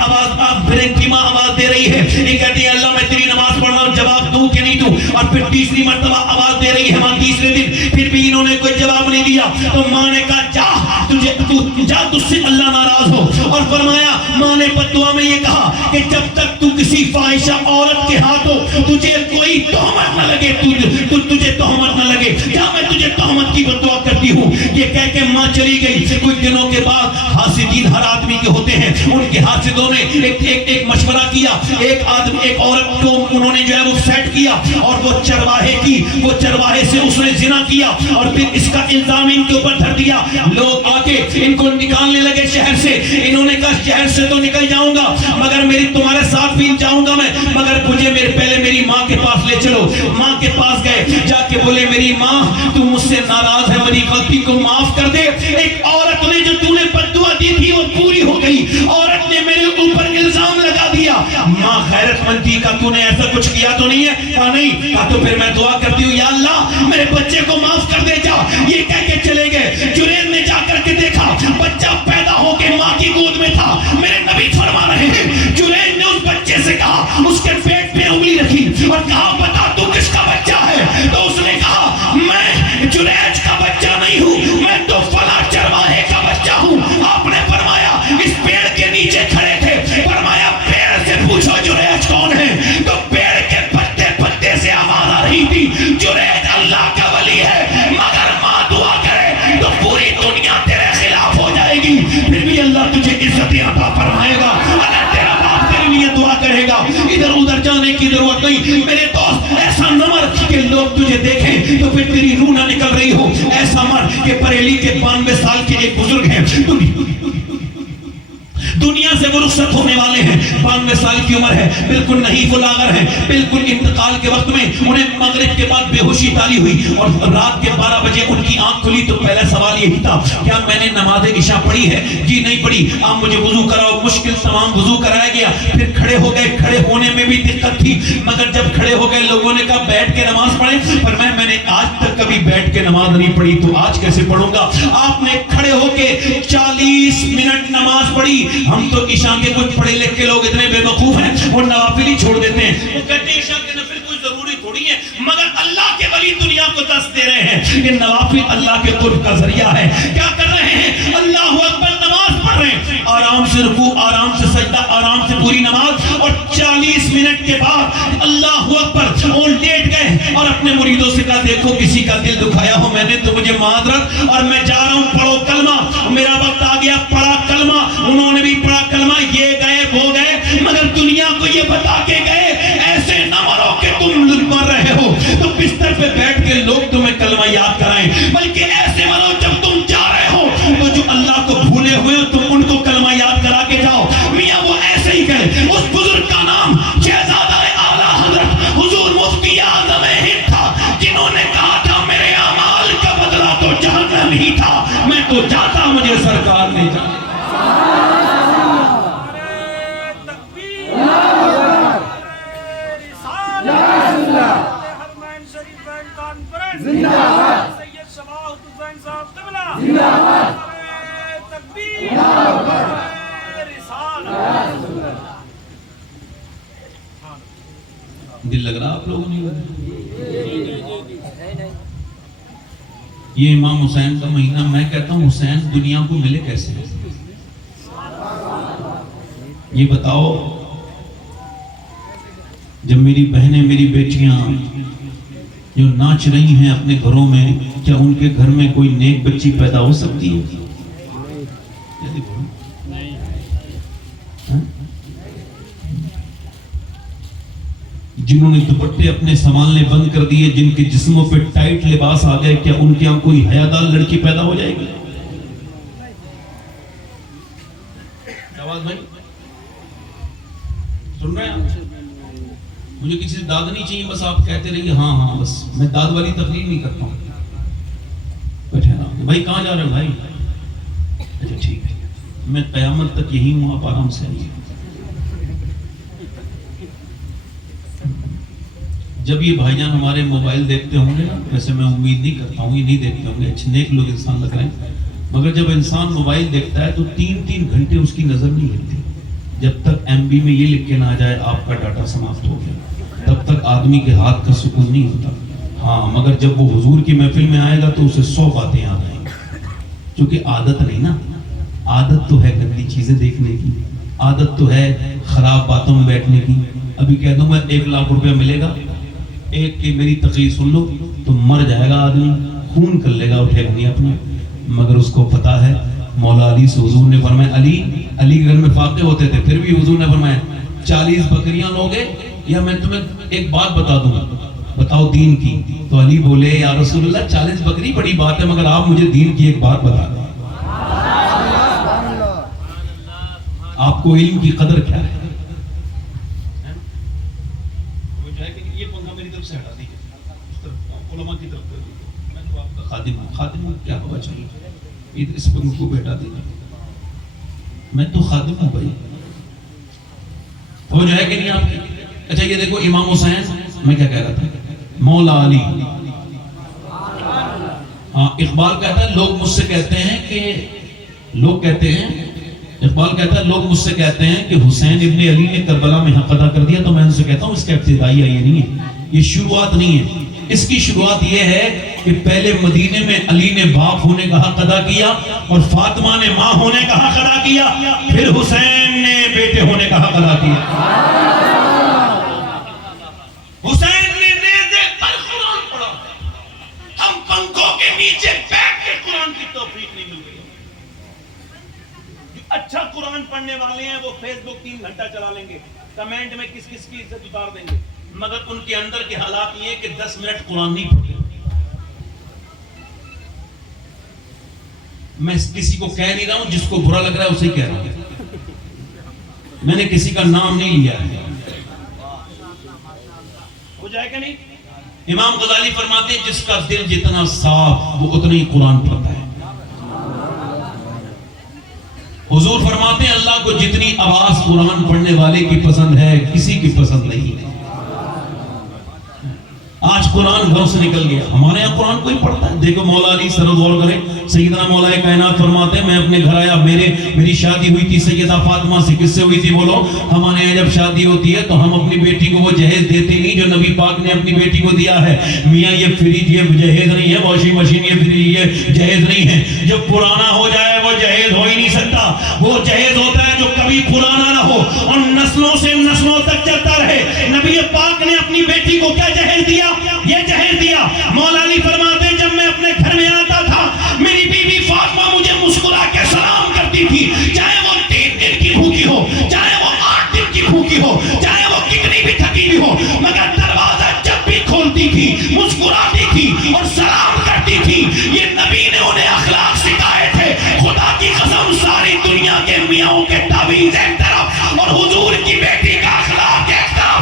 پھر ان کی ماں آواز دے رہی ہے، یہ کہتی ہے اللہ میں تیری نماز پڑھ رہا ہوں، جواب دوں کہ نہیں دوں؟ اور پھر تیسری مرتبہ آواز دے رہی ہے ماں، تیسرے دن پھر بھی انہوں نے کوئی جواب نہیں دیا۔ تو ماں نے کہا جا تجھ سے اللہ ناراض ہو، اور فرمایا ماں نے بددعا میں یہ کہا کہ جب تک تو کسی فاحشہ عورت کے ہاتھوں تجھے کوئی تہمت نہ لگے، تجھے تہمت نہ لگے، کیا میں تجھے تہمت کی بددعا کرتی ہوں؟ یہ کہہ کے ماں چلی گئی۔ کچھ دنوں کے بعد حاسدین ہر آدمی کے ہوتے ہیں، ان کے حاسدوں نے ایک مشورہ کیا، ایک عورت کو انہوں نے جو ہے وہ سیٹ کیا اور وہ چرواہے سے اس نے زنا کیا اور پھر اس کا الزام ان کے اوپر دھر دیا۔ لوگ آ کے ان کو نکالنے لگے شہر سے۔ انہوں نے کہا شہر سے تو نکل جاؤں گا مگر تمہارے ساتھ بھی جاؤں گا میں، مگر مجھے پہلے میری ماں کے پاس لے چلو۔ ماں کے پاس گئے، جا کے بولے میری ماں تو مجھ سے ناراض ہے، میری غلطی کو معاف کر دے۔ ایک عورت نے جو تو نے بددعا دی تھی وہ پوری ہو گئی، عورت نے میرے اوپر الزام لگا دیا۔ ماں غیرت مند تھی، کہا تو نے ایسا کچھ کیا تو نہیں ہے؟ کہا نہیں۔ کہا تو پھر میں دعا کرتی ہوں یا اللہ میرے بچے کو معاف کر دے جا۔ یہ کہہ کے چلے گئے۔ جرید نے جا کر کے دیکھا بچہ پیدا ہو کے ماں کی گود میں تھا۔ میرے نبی فرما رہے ہیں جرید نے اس بچے سے کہا، اس کے پیٹ پہ انگلی رکھی اور کہا بتا تو کس کا بچہ ہے؟ تو اس نے کہا میں جریج کا بچہ نہیں ہوں، میں تو فلاں چرواہے کا بچہ ہوں۔ آپ نے فرمایا اس پیڑ کے نیچے کھڑے تھے، فرمایا پیڑ سے پوچھو جریج کون ہے؟ تو پیڑ کے پتے سے آواز آ رہی تھی جریج اللہ کا ولی ہے، مگر ماں دعا کرے تو پوری دنیا تیرے خلاف ہو جائے گی، پھر بھی اللہ تجھے عزت عطا فرمائے گا اگر تیرا باپ تیرے لیے دعا کرے گا۔ ادھر ادھر جانے کی ضرورت نہیں میرے دوست، ایسا نہ مر کہ لوگ تجھے دیکھیں تو پھر تیری روح نہ نکل رہی ہو، ایسا مر کہ بریلی کے 92 سال کے ایک بزرگ ہیں، دنیا سے وہ رخصت ہونے والے ہیں، 92 سال کی عمر ہے، بالکل نہیں فلاغر ہیں، بالکل انتقال کے وقت میں انہیں مغرب کے بعد بے ہوشی تاری ہوئی اور رات کے 12 بجے ان کی آنکھ کھلی تو پہلا سوال یہی تھا کیا میں نے نماز عشاء پڑھی ہے؟ جی نہیں پڑھی۔ آپ مجھے وضو کراؤ، مشکل تمام وضو کرایا گیا، پھر کھڑے ہو گئے، کھڑے ہونے میں بھی دقت تھی مگر جب کھڑے ہو گئے لوگوں نے کہا بیٹھ کے نماز پڑھیں، پر میں نے آج تک کبھی بیٹھ کے نماز نہیں پڑھی تو آج کیسے پڑھوں گا؟ آپ نے کھڑے ہو کے 40 منٹ نماز پڑھی۔ ہم تو عشاء کے کچھ پڑھے لکھ کے لوگ اتنے بے وقوف ہیں وہ نوافل ہی چھوڑ دیتے ہیں، وہ کہتے ہیں عشاء کے نفل کوئی ضروری تھوڑی ہے، مگر اللہ کے ولی دنیا کو دست دے رہے ہیں کہ نوافل اللہ کے قرب کا ذریعہ ہے۔ کیا کر رہے ہیں؟ اللہ اکبر نماز پڑھ رہے ہیں، آرام سے رکوع، آرام سے سجدہ، آرام سے پوری نماز، اور 40 منٹ کے بعد اللہ اکبر اور لیٹ گئے اور اپنے مریدوں سے کہا دیکھو کسی کا دل دکھایا ہو میں نے تو مجھے معذرت، اور میں جا رہا ہوں، پڑھو کلمہ، میرا وقت آ گیا، پڑھا کلمہ، انہوں نے بھی پڑھا کلمہ، یہ گئے وہ گئے، مگر دنیا کو یہ بتا کے گئے ایسے نہ مرو کہ تم مر رہے ہو تو بستر پہ بیٹھ کے لوگ تمہیں کلمہ یاد کرائیں، بلکہ ایسے مرو جب تم جا رہے ہو تو جو اللہ کو بھولے ہوئے ہو تم ان کو کلمہ یاد کرا کے جاؤ۔ میاں وہ ایسے ہی گئے، اس بزرگ کا نام شہزادہ اعلیٰ حضرت حضور مفتی اعظم ہند تھا، جنہوں نے کہا تھا میرے اعمال کا بدلہ تو جہنم ہی تھا، میں تو جاتا مجھے سرکار نے جانا۔ دل لگ رہا آپ لوگوں نے؟ یہ امام حسین کا مہینہ، میں کہتا ہوں حسین دنیا کو ملے کیسے؟ یہ بتاؤ، جب میری بہنیں، میری بیٹیاں جو ناچ رہی ہیں اپنے گھروں میں، کیا ان کے گھر میں کوئی نیک بچی پیدا ہو سکتی ہے؟ جنہوں نے دوپٹے اپنے سنبھالنے بند کر دیے، جن کے جسموں پہ ٹائٹ لباس آ گئے، کیا ان کے یہاں کوئی حیادار لڑکی پیدا ہو جائے گی؟ آواز بھائی سن رہے ہیں؟ مجھے کسی سے داد نہیں چاہیے، بس آپ کہتے رہیے ہاں ہاں، بس میں داد والی تقریر نہیں کرتا ہوں۔ بیٹھے نا بھائی، کہاں جا رہے ہیں بھائی؟ اچھا ٹھیک ہے، میں قیامت تک یہی ہوں، آپ آرام سے آئیے۔ جب یہ بھائی جان ہمارے موبائل دیکھتے ہوں گے نا، ویسے میں امید نہیں کرتا ہوں یہ نہیں دیکھتے ہوں گے، اچھے نیک لوگ انسان لگ رہے ہیں، مگر جب انسان موبائل دیکھتا ہے تو 3 گھنٹے اس کی نظر نہیں ہلتی، جب تک ایم بی میں یہ لکھ کے نہ آ جائے آپ کا ڈاٹا سماپت ہو گیا، تب تک آدمی کے ہاتھ کا سکون نہیں ہوتا۔ ہاں مگر جب وہ حضور کی محفل میں آئے گا تو اسے 100 باتیں یاد آئیں گی، کیونکہ عادت نہیں نا، عادت تو ہے گندی چیزیں دیکھنے کی، عادت تو ہے خراب باتوں میں بیٹھنے کی۔ ابھی کہہ دوں میں 1 لاکھ روپیہ ملے گا، ایک کی میری تقریر سن لو تو مر جائے گا آدمی، خون کر لے گا، اٹھے گا نہیں اپنا، مگر اس کو پتا ہے مولا علی سے حضور نے فرمایا، علی کے گھر میں فاقے ہوتے تھے، پھر بھی حضور نے فرمایا 40 بکریاں لوگے یا میں تمہیں ایک بات بتا دوں گا، بتاؤ دین کی؟ تو علی بولے یا رسول اللہ 40 بکری بڑی بات ہے، مگر آپ مجھے دین کی ایک بات بتا دیں، آپ کو علم کی قدر کیا ہے؟ یہ پنکھا میری طرف سے ہٹا دیجیے، علماء کی طرف کر دیجیے، میں تو آپ کا خادم ہوں، خادم ہوں کیا ہوا چاہیے، اس پنکھے کو بیٹھا دیجیے، میں تو خادم ہوں بھائی، وہ جو ہے کہ نہیں آپ کی؟ اچھا یہ دیکھو امام حسین، میں کیا کہہ رہا تھا، مولا علی، ہاں اقبال کہتا ہے لوگ مجھ سے کہتے ہیں کہ اقبال کہتا ہے لوگ مجھ سے کہتے ہیں کہ حسین ابن علی نے کربلا میں حق ادا کر دیا، تو میں ان سے کہتا ہوں اس کا ابتدائیہ یہ نہیں ہے، یہ شروعات نہیں ہے، اس کی شروعات یہ ہے کہ پہلے مدینے میں علی نے باپ ہونے کا حق ادا کیا اور فاطمہ نے ماں ہونے کا حق ادا کیا، پھر حسین نے بیٹے ہونے کا حق ادا کیا۔ حسین نے نیزے پر قرآن پڑھا، ہم پنکھوں کے نیچے بیٹھ کے قرآن کی توفیق نہیں مل گئی۔ اچھا قرآن پڑھنے والے ہیں وہ فیس بک 3 گھنٹہ چلا لیں گے، کمنٹ میں کس کس کی عزت اتار دیں گے، مگر ان کے اندر کے حالات یہ کہ 10 منٹ قرآن نہیں پڑھتے۔ میں کسی کو کہہ نہیں رہا ہوں، جس کو برا لگ رہا ہے اسے کہہ رہا ہوں، میں نے کسی کا نام نہیں لیا ہے، ہو جائے کہ نہیں؟ امام غزالی فرماتے ہیں جس کا دل جتنا صاف وہ اتنا ہی قرآن پڑھتا ہے۔ حضور فرماتے ہیں اللہ کو جتنی آواز قرآن پڑھنے والے کی پسند ہے کسی کی پسند نہیں ہے۔ آج قرآن گھر سے نکل گیا، ہمارے یہاں قرآن کوئی پڑھتا ہے؟ دیکھو مولا علی سر غور کریں، سیدنا مولا کائنات فرماتے ہیں میں اپنے گھر آیا، میری شادی ہوئی تھی سیدہ فاطمہ سے، کس سے ہوئی تھی بولو؟ ہمارے یہاں جب شادی ہوتی ہے تو ہم اپنی بیٹی کو وہ جہیز دیتے نہیں جو نبی پاک نے اپنی بیٹی کو دیا ہے۔ میاں یہ فریج یہ جہیز نہیں ہے، واشنگ مشین یہ جہیز نہیں ہے، جو پرانا ہو جائے وہ جہیز ہو ہی نہیں سکتا، وہ جہیز ہوتا ہے جو کبھی پرانا نہ ہو اور نسلوں سے نسلوں تک چلتا رہے۔ نبی پاک نے اپنی بیٹی کو کیا جہیز دیا؟ یہ جہیز دیا۔ مولا علی فرماتے ہیں جب میں اپنے گھر میں آتا تھا میری بیوی فاطمہ مجھے مسکرا کے سلام کرتی تھی، چاہے وہ 3 دن کی بھوکی ہو، چاہے وہ 8 دن کی بھوکی ہو، چاہے وہ کتنی بھی تھکی ہوئی ہو، مگر دروازہ جب بھی کھولتی تھی مسکراتی تھی اور سلام کرتی تھی۔ یہ نبی نے انہیں اخلاق سکھائے تھے۔ خدا کی قسم ساری دنیا کے میاں کے تعویذ ایک طرف اور حضور کی بیٹی کا اخلاق ایک طرف۔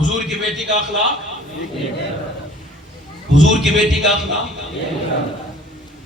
حضور کی بیٹی کا اخلاق، حضور کی بیٹی کا اخلاق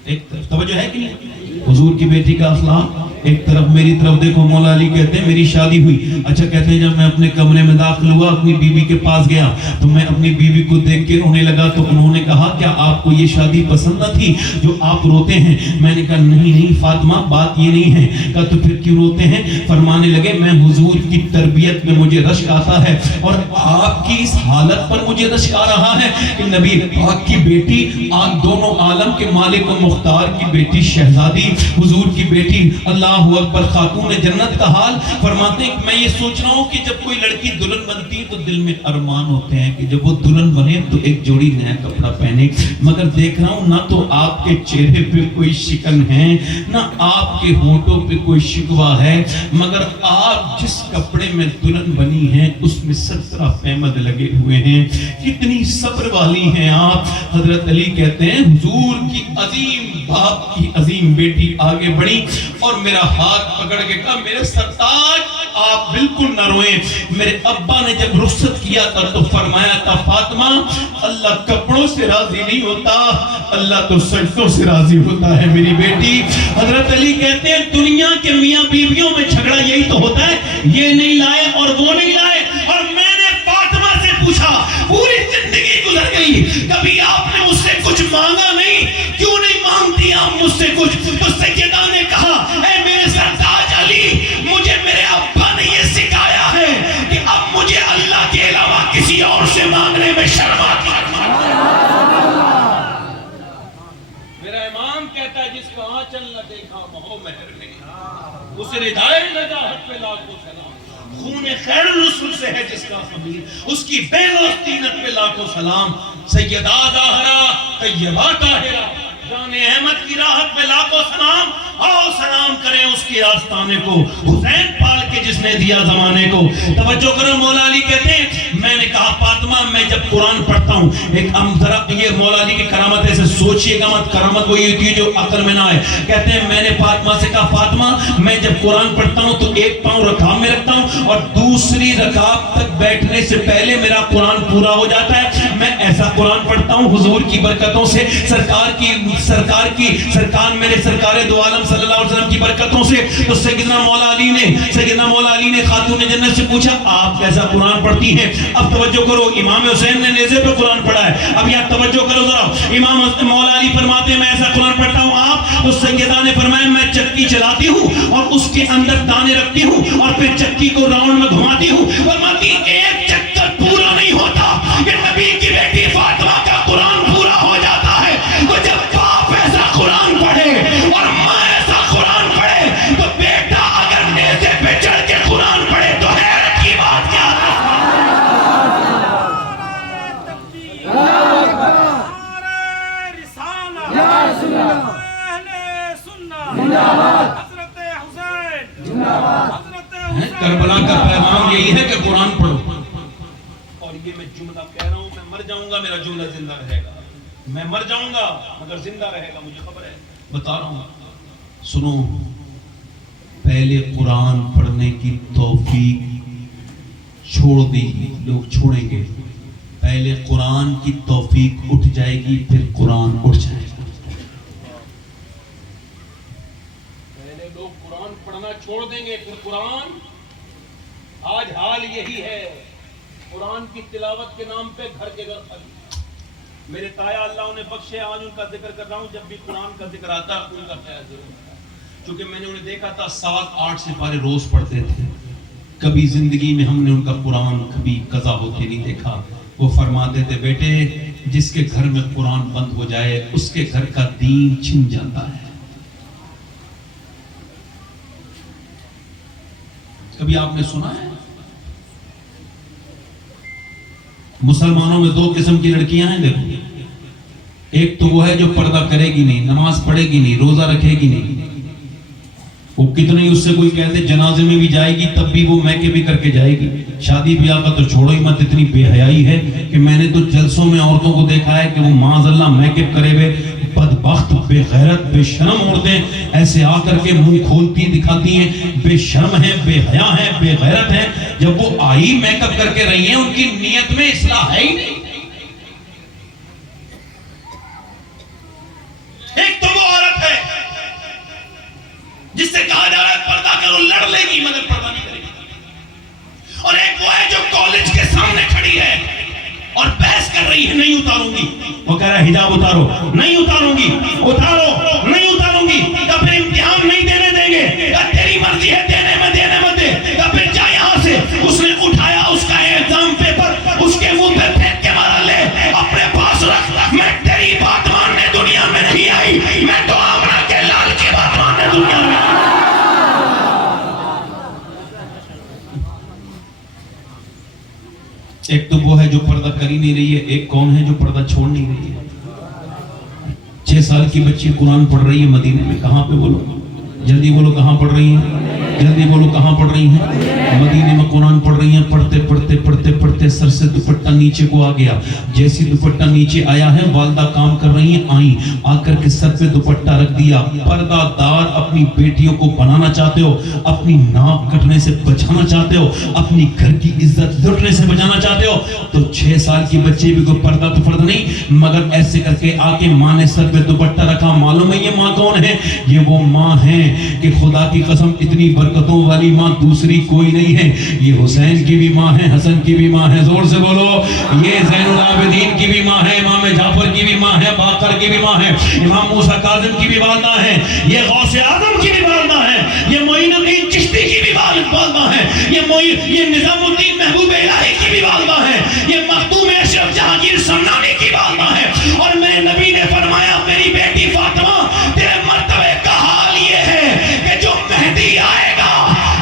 ایک طرف، توجہ ہے کہ نہیں؟ حضور کی بیٹی کا اخلاق ایک طرف میری طرف دیکھو، مولا علی کہتے ہیں میری شادی ہوئی، اچھا کہتے ہیں جب میں اپنے کمرے میں داخل ہوا اپنی بیوی کے پاس گیا تو میں اپنی بیوی کو دیکھ کے رونے لگا، تو انہوں نے کہا کیا آپ کو یہ شادی پسند نہ تھی جو آپ روتے ہیں؟ میں نے کہا نہیں فاطمہ بات یہ نہیں ہے۔ کہا تو پھر کیوں روتے ہیں؟ فرمانے لگے میں حضور کی تربیت میں مجھے رشک آتا ہے اور آپ کی اس حالت پر مجھے رشک آ رہا ہے کہ نبی پاک کی بیٹی، دونوں عالم کے مالک و مختار کی بیٹی شہزادی، حضور کی بیٹی، اللہ اکبر، خاتون جنت کا حال۔ فرماتے ہیں میں یہ سوچ رہا ہوں کہ جب کوئی لڑکی دلہن بنتی ہے تو دل میں ارمان ہوتے ہیں کہ جب وہ دلہن بنے تو ایک جوڑی نیا کپڑا پہنے، مگر دیکھ رہا ہوں نہ تو آپ کے چہرے پہ کوئی شکن ہے نہ آپ کے ہونٹوں پہ کوئی شکوہ ہے، مگر آپ جس کپڑے میں دلہن بنی ہیں اس میں 17 فیمد لگے ہوئے ہیں، کتنی صبر والی ہیں آپ۔ حضرت علی کہتے ہیں حضور کی عظیم باپ کی عظیم بیٹی آگے بڑھی اور میرا ہاتھ پکڑ کے کہا میرے سرتاج آپ بالکل نہ روئیں۔ میرے ابا نے جب رخصت کیا تھا تو فرمایا تھا فاطمہ اللہ کپڑوں سے راضی نہیں ہوتا، اللہ تو سجدوں سے راضی ہوتا ہے میری بیٹی۔ حضرت علی کہتے ہیں دنیا کے میاں بیویوں میں جھگڑا یہی تو ہوتا ہے، یہ نہیں لائے اور وہ نہیں لائے، اور میں نے فاطمہ سے پوچھا پوری زندگی گزر گئی کبھی آپ نے مجھ سے کچھ مانگا نہیں، کیوں نہیں مانگتی آپ مجھ سے کچھ؟ تو سیدہ نے کہا اے میرے سرتاج علی مجھے میرے ابا نے یہ سکھایا ہے کہ اب مجھے اللہ کے علاوہ کسی اور سے مانگنے میں شرم آتی ہے۔ میرا امام کہتا ہے جس کا آنچل نہ دیکھا مہو مہر میں، اسے ردائے نجاحت پہ لاکھوں سلام۔ خون خیر الرسول سے ہے جس کا خمیر، اس کی بے لوث طینت پہ لاکھوں سلام۔ سیدہ زہرا طیبہ طاہرہ جان احمد کی راحت پہ لاکھوں سلام۔ آؤ سلام کریں اس کے آستانے کو، حسین پال کے جس نے دیا زمانے کو۔ توجہ کرو، مولا علی کہتے ہیں میں نے کہا فاطمہ میں جب قرآن پڑھتا ہوں، ایک ذرا یہ مولا علی کی کرامت ایسے سوچئے گا مت، کرامت وہی ہوتی ہے جو عقل میں نہ آئے۔ کہتے ہیں میں نے فاطمہ سے کہا فاطمہ میں جب قرآن پڑھتا ہوں تو ایک پاؤں رکعت میں رکھتا ہوں اور دوسری رکعت تک بیٹھنے سے پہلے میرا قرآن پورا ہو جاتا ہے۔ میں ایسا قرآن پڑھتا ہوں حضور کی برکتوں سے، سرکار میرے سرکار دو عالم صلی اللہ علیہ وسلم کی برکتوں سے۔ تو سیدنا مولا علی نے خاتون جنت سے پوچھا آپ کیسا قرآن پڑھتی ہیں؟ اب توجہ کرو، امام حسین نے نیزے پہ قرآن پڑھا ہے، اب یہاں توجہ کرو ذرا، امام مولا علی فرماتے ہیں میں ایسا قرآن پڑھتا ہوں آپ، تو سیدہ نے فرمایا میں چکی چلاتی ہوں اور اس کے اندر دانے رکھتی ہوں اور پھر چکی کو راؤنڈ میں گھماتی ہوں، فرماتی ایک چکر پورا نہیں ہوتا کہ نبی کی بیٹی فاطمہ کا قرآن پورا ہو جاتا ہے۔ تو جب باپ ایسا قرآن پڑھے اور ماں ایسا قرآن پڑھے تو بیٹا اگر نیزے پہ چڑھ کے قرآن پڑھے تو حیرت کی بات کیا ہے؟ کربلا کا پیغام یہی ہے کہ قرآن پڑھو، اور یہ میں جملہ کہہ رہا ہوں میں مر جاؤں گا میرا جملہ زندہ رہے گا، میں مر جاؤں گا مگر زندہ رہے گا، مجھے خبر ہے، بتا رہا ہوں۔ سنو، پہلے قرآن پڑھنے کی توفیق چھوڑ دی، لوگ چھوڑیں گے، پہلے قرآن کی توفیق اٹھ جائے گی پھر قرآن اٹھ جائے گا۔ پہلے لوگ قرآن پڑھنا چھوڑ دیں گے پھر قرآن، آج حال یہی ہے، قرآن کی تلاوت کے نام پہ گھر کے گھر خالی۔ میرے تایا اللہ انہیں بخشے، آج ان کا ذکر کر رہا ہوں، جب بھی قرآن کا ذکر آتا ان کا خیال ضرور ہوتا ہے، چونکہ میں نے انہیں دیکھا تھا 7-8 سپارے روز پڑھتے تھے، کبھی زندگی میں ہم نے ان کا قرآن کبھی قضا ہوتے نہیں دیکھا۔ وہ فرماتے تھے بیٹے جس کے گھر میں قرآن بند ہو جائے اس کے گھر کا دین چھن جاتا ہے۔ کبھی آپ نے سنا ہے؟ مسلمانوں میں 2 قسم کی لڑکیاں ہیں، دیکھو، ایک تو وہ ہے جو پردہ کرے گی نہیں، نماز پڑھے گی نہیں، روزہ رکھے گی نہیں، وہ کتنی اس سے کوئی کہتے جنازے میں بھی جائے گی تب بھی وہ میکے بھی کر کے جائے گی، شادی بیاہ کا تو چھوڑو ہی مت، اتنی بے حیائی ہے کہ میں نے تو جلسوں میں عورتوں کو دیکھا ہے کہ وہ معاذ اللہ میک اپ کرے ہوئے بدبخت بے غیرت بے شرم عورتیں ایسے آ کر کے منہ کھولتی دکھاتی ہیں، بے شرم ہیں، بے حیا ہیں، بے غیرت ہیں۔ جب وہ آئی میک اپ کر کے رہی ہیں ان کی نیت میں اصلاح ہے ہی نہیں۔ ایک تو وہ عورت ہے جس سے کہا جا رہا ہے پردہ کرو، لڑ لے گی مگر پردہ نہیں کرے گی. اور ایک وہ ہے جو کالج کے سامنے کھڑی ہے اور بحث کر رہی ہے نہیں اتاروں گی. وہ کہہ رہا ہے حجاب اتارو، نہیں اتاروں گی. اتارو، نہیں اتاروں گی. یا پھر امتحان نہیں دینے دیں گے، یا تیری مرضی ہے دینے میں دینے مت دے. یا پھر جا یہاں سے. اس نے اٹھایا اس کا ایگزام پیپر، اس کے منہ پہ پھینک کے مارا، لے اپنے پاس رکھ. میں تیری بات ماننے دنیا میں نہیں آئی، میں تو آمنہ کے لال کی بات ماننے دنیا میں آئی. ایک تو وہ ہے جو پردہ کر ہی نہیں رہی ہے، ایک کون ہے جو پردہ چھوڑ نہیں رہی ہے. 6 سال کی بچی قرآن پڑھ رہی ہے مدینے میں. کہاں پہ بولو؟ جلدی بولو کہاں پڑھ رہی ہیں؟ جلدی بولو کہاں پڑھ رہی ہیں؟ مدینے میں قرآن پڑھ رہی ہیں. پڑھتے پڑھتے پڑھتے پڑھتے سر سے دوپٹہ نیچے کو آ گیا. جیسی دوپٹہ نیچے آیا ہے، والدہ کام کر رہی ہیں، آئیں آ کر کے سر پہ دوپٹہ رکھ دیا. پردہ دار اپنی بیٹیوں کو بنانا چاہتے ہو، اپنی ناک کٹنے سے بچانا چاہتے ہو، اپنی گھر کی عزت لٹنے سے بچانا چاہتے ہو، تو 6 سال کی بچے بھی کوئی پردہ تو فرض نہیں، مگر ایسے کر کے آ کے ماں نے سر پہ دوپٹہ رکھا. معلوم ہے یہ ماں کون ہے؟ یہ وہ ماں ہے کہ خدا کی قسم اتنی برکتوں والی ماں دوسری کوئی نہیں ہے. یہ حسین کی بھی ماں ہے، حسن کی بھی ماں ہے، زور سے بولو. یہ زین العابدین کی بھی ماں ہے، امام جعفر کی بھی ماں ہے، باقر کی بھی ماں ہے، امام موسیٰ کاظم کی بھی والدہ ہے، یہ غوث اعظم کی بھی والدہ ہے، یہ معین الدین چشتی کی بھی والدہ ہے، یہ نظام الدین محبوب الہی کی بھی والدہ ہے، یہ مختوم اشرف جہانگیر سمنانی کی والدہ ہے. اور میرے نبی نے فرمایا میری بیٹی فاطمہ تیرے مرتبے کا حال یہ ہے کہ جو مہدی آئے گا،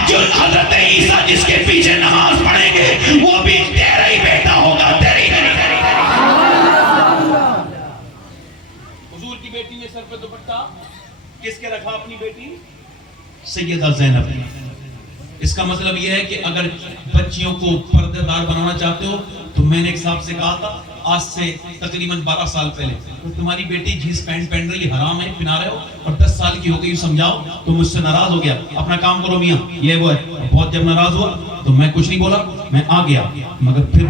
جو حضرت عیسیٰ جس کے پیچھے نماز پڑھیں گے، وہ بھی تیرا ہی بیٹا ہوگا، تیری نہیں. حضور کی بیٹی نے سر پہ دوپٹہ کس کے رکھا؟ اپنی بیٹی سیدہ زینب. اس کا مطلب یہ ہے کہ اگر بچیوں کو پردے دار بنانا چاہتے ہو تو میں نے ایک صاحب سے کہا تھا آج سے تقریباً 12 سال پہلے، تمہاری بیٹی جینس پینٹ پہن رہی ہے، حرام ہے، پہنا رہے ہو، اور 10 سال کی ہو گئی، سمجھاؤ. تو مجھ سے ناراض ہو گیا. اپنا کام کرو میاں، یہ وہ ہے. بہت جب ناراض ہوا تو میں کچھ نہیں بولا، میں آ گیا. مگر پھر